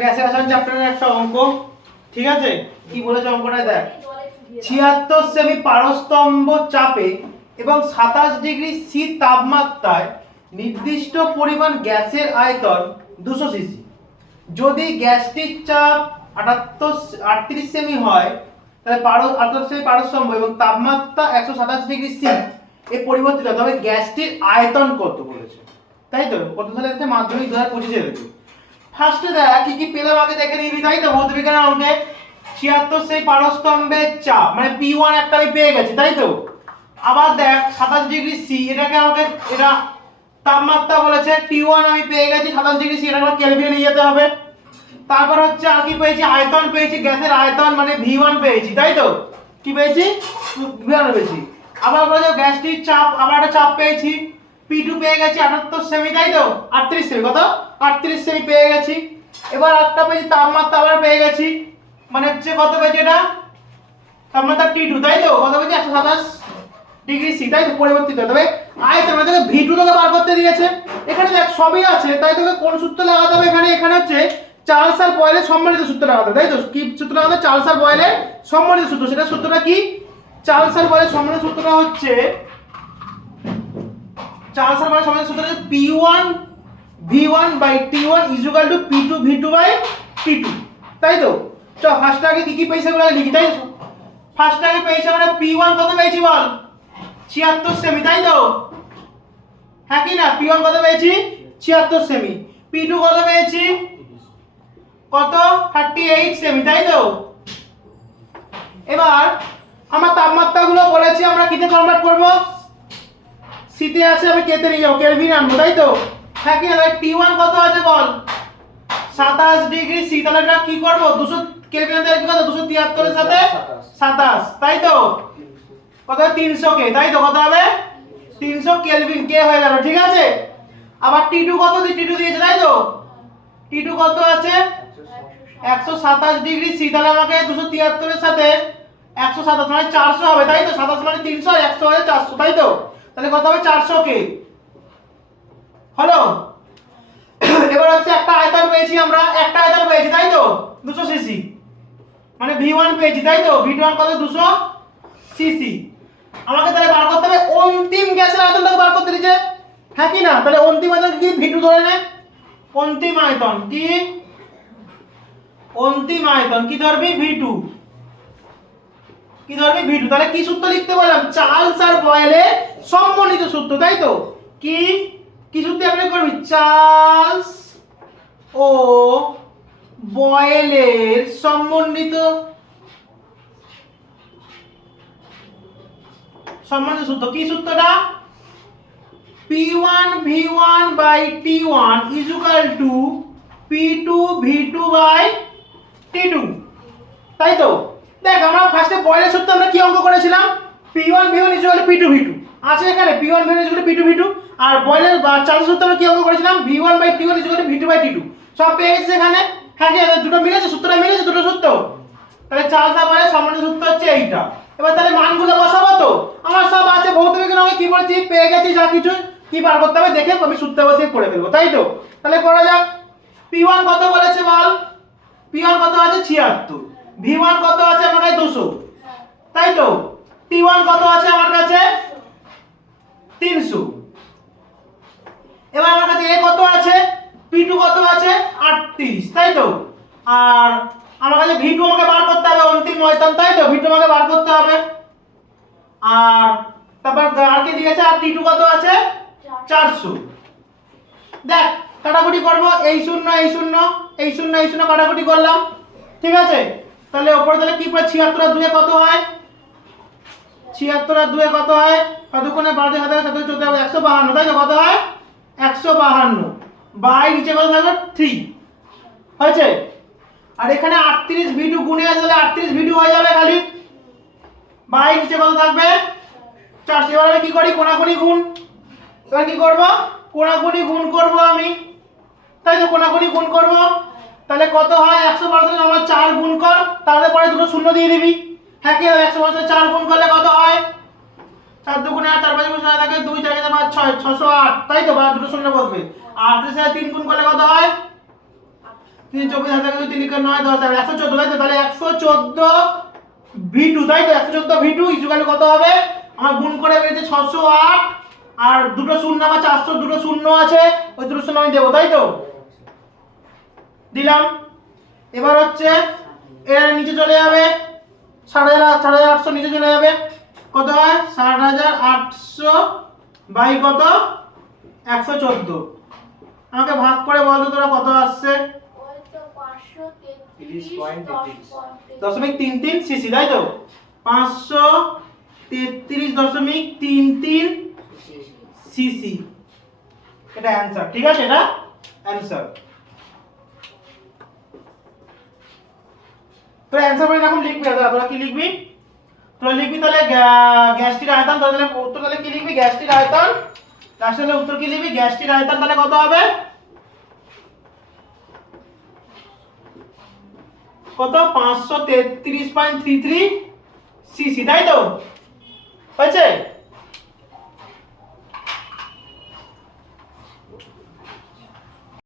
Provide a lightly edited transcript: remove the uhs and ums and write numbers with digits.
গ্যাসের রসায়ন চ্যাপ্টারের একটা অঙ্ক, ঠিক আছে? কি বলেছে অঙ্কটা দেখ, ৭৬ সেমি পারস্তম্ভ চাপে এবং ২৭ ডিগ্রি সি তাপমাত্রায় নির্দিষ্ট পরিমাণ গ্যাসের আয়তন ২০০ সিসি। যদি গ্যাসটির চাপ ৩৮ সেমি হয় তাহলে ৮৮ সেমি পারস্তম্ভ এবং তাপমাত্রা ১২৭ ডিগ্রি সি এ পরিবর্তিত হয়, তবে গ্যাসটির আয়তন কত বলেছে, তাই তো? কত সালে আছে? মাধ্যমিক ২০২৫ এর। ফার্স্টে দেখ কি কি পেলাম আগে দেখে নিবি, তাই তো? ভৌতবিজ্ঞানের অঙ্কে ৭৬ সেই পারস্তম্ভের চাপ মানে P1 একটা আমি পেয়ে গেছি, তাই তো? আবার দেখ ২৭ ডিগ্রি সি, এটাকে আমাকে এটা তাপমাত্রা বলেছে, T1 আমি পেয়ে গেছি ২৭ ডিগ্রি সি, এটা আমাকে কেলভিনে নিয়ে যেতে হবে। তারপর হচ্ছে আর কি পেয়েছি, আয়তন পেয়েছি, গ্যাসের আয়তন মানে V1 পেয়েছি, তাই তো? কি পেয়েছি? V1 পেয়েছি। আবার বলেছে গ্যাসটির চাপ, আবার একটা চাপ পেয়েছি, P2 পেয়ে গেছি ৭৮ সেমি, তাই তো? ৩৮ সেমি, কত? ৩৮ সেমি পেয়ে গেছি। এবার একটা পেয়েছি তাপমাত্রা, আবার পেয়ে গেছি, মানে হচ্ছে কত পেয়েছি এটা, তাপমাত্রা T2, তাই তো? কত পেয়েছি? ১২৭ ডিগ্রি সি, তাই তো? পরিবর্তিত। তবে আয়তন মানে তোকে V2 তোকে বার করতে দিয়েছে, এখানে দেখ সবই আছে, তাই তোকে কোন সূত্র লাগাতে হবে এখানে? এখানে হচ্ছে চার্লস আর বয়েলের সম্মানিত সূত্র লাগাতে হবে, তাই তো? কি সূত্র লাগাতে? চার্লস আর বয়েলের সম্মানিত সূত্র। সেটা সূত্রটা কি? চার্লস আর বয়েলের সম্মানিত সূত্রটা হচ্ছে, চার্লস আর বয়েলের সম্মানিত সূত্রটা হচ্ছে P1 V1 by T1 is equal to P2 V2 by T2, তাই তো? চল ফার্স্ট আগে কি কি পেয়েছে সেগুলো লিখি, তাই তো? ফার্স্ট আগে পেয়েছে আমরা P1 কত পেয়েছি বল? ৭৬ সেমি, তাই তো? হ্যাঁ কি না? P1 কত পেয়েছি? ৭৬ সেমি। P2 কত পেয়েছি? কত? 38 সেমি, তাই তো? এবার আমার তাপমাত্রাগুলো বলেছি আমরা কিতে কনভার্ট করব? সিতে আছে, আমি কেতে নিয়ে যাব, কেলভিন আনবো, তাই তো? হ্যাঁ কি না? T1 কত আছে বল? ২৭ ডিগ্রি সি, তাহলে এটা কি করব? 200 কেলভিন এর কি কত? 273 এর সাথে 27, তাই তো? কত? 300 কে, তাই তো? কত হবে? 300 কেলভিন কে হয়ে গেল, ঠিক আছে? আবার T2 কত? T2 দিয়েছে, তাই তো? T2 কত আছে? ১২৭ ডিগ্রি সি, তাহলে আমাকে 273 এর সাথে ১২৭ মানে 400 হবে, তাই তো? 27 মানে 300 আর 100 মানে 400, তাই তো? তাহলে কত হবে? 400 কে হলো। এবার হচ্ছে একটা আয়তন পেয়েছি আমরা, একটা আয়তন পেয়েছি, তাই তো? 200 সিসি মানে V1 পেয়েছি, তাই তো? V1 কত? 200 সিসি। আমাকে তাহলে বার করতে হবে অন্তিম গ্যাসের আয়তনটা বার করতে দিয়েছে, হ্যাঁ কি না? তাহলে অন্তিম আয়তন কি? V2 ধরে নে। অন্তিম আয়তন কি? অন্তিম আয়তন কি ধরবি? V2। কি ধরবি? V2। তাহলে কি সূত্র লিখতে বললাম? চার্লস আর বয়েলের সম্বন্ধিত সূত্র, তাই তো? কি কি সূত্র অ্যাপ্লাই করবি? চার্লস ও বয়েলের সম্বন্ধিত সূত্র। কি সূত্রটা? P1 V1 by T1 is equal to P2 V2 by T2, তাই তো? দেখ আমরা ফার্স্টে বয়েলের সূত্র আমরা কি অঙ্ক করেছিলাম? P1 V1 is equal to P2 V2 আছে এখানে, P1 V1 is equal to P2 V2। আর বয়েলের চার্লস সূত্র আমরা কি অঙ্ক করেছিলাম? V1 by T1 is equal to V2 by T2। সব পেয়ে গেছিস এখানে, হ্যাঁ কি? দুটো মিলেছে, সূত্রটা মিলেছে, দুটো সূত্র। তাহলে চার্লস আর বয়েলের সম্বন্ধিত সূত্র হচ্ছে এইটা। এবার তাহলে মানগুলো বসাবো তো? আমার সব আছে, ভৌতবিজ্ঞানে আমি কি বলেছি পেয়ে গেছি, যা কিছু কি বার করতে হবে দেখে আমি সূত্র বসিয়ে করে ফেলবো, তাই তো? তাহলে করা যাক। P1 কত বলেছে বল? P1 কত আছে? 76। V1 কত আছে আমার কাছে? 200, তাই তো? T1 কত আছে আমার কাছে? 300। এবার আমার কাছে A কত আছে? P2 কত আছে? 38, তাই তো? আর আমার কাছে V2 আমাকে বার করতে হবে, অন্তিম আয়তন, তাই তো? V2 আমাকে বার করতে হবে। আর তারপর আর কি দিয়েছে? আর T2 কত আছে? 400। দেখ কাটাকুটি করব, এই শূন্য এই শূন্য এই শূন্য এই শূন্য কাটাকুটি করলাম, ঠিক আছে? তাহলে উপরে তাহলে কি পড়ে? 76 আর 2 এ কত হয়? 76 আর 2 এ কত হয়? কত কোণে 12 সাথে 7 14 152, তাই তো? কত হয়? 152 বাই নিচে কত থাকবে? 3 হয়েছে। আর এখানে 38 V2 গুণে আছে, তাহলে 38 V2 হয়ে যাবে খালি, বাই নিচে কত থাকবে? 400। এবার আমি কি করি? কোণাকুণি গুণ। এবার কি করব? কোণাকুণি গুণ করব আমি, তাই তো? কোণাকুণি গুণ করব, তাহলে কত হয়? 100% আমার 4 গুণ কর, তাহলে পরে দুটো শূন্য দিয়ে দিবি, হ্যাঁ কি? 100% 4 গুণ করলে কত হয়? 4 দুগুণে 8, 4 5 গুণ 6 থাকে 2 4 5 6 608, তাই তো? বা দুটো শূন্য বসবে। আর 38 এর 3 গুণ করলে কত হয়? 324 হাতে কিন্তু 3 9 10 আর 114 তাই তো, তাহলে 114 V2 তাই তো, 114 V2 ইকুয়াল কত হবে? আমার গুণ করে বেরিয়েছে 608, আর দুটো শূন্য আছে 400, দুটো শূন্য আছে, ওই দুটো শূন্য আমি দেবো তাই তো, দিলাম। এবার হচ্ছে এর নিচে চলে যাবে 60,800 নিচে চলে যাবে, কত হয় 60,800 বাই কত 114, আমাকে ভাগ করে বলতো তোরা কত আসছে? 533.33 সিসি তাই তো, 533.33 সিসি, এটা অ্যানসার। ঠিক আছে, এটা অ্যানসার। তোরা অ্যানসার করে এখন লিখবি, তোরা কি লিখবি? তোরা লিখবি তাহলে গ্যাসটির আয়তন, তাহলে উত্তর তাহলে কি লিখবি? গ্যাসটির আয়তন, লাস্টে উত্তর কি লিখবি? গ্যাসটির আয়তন তাহলে কত হবে? কত? 533.33 সিসি তাই তো, হয়েছে?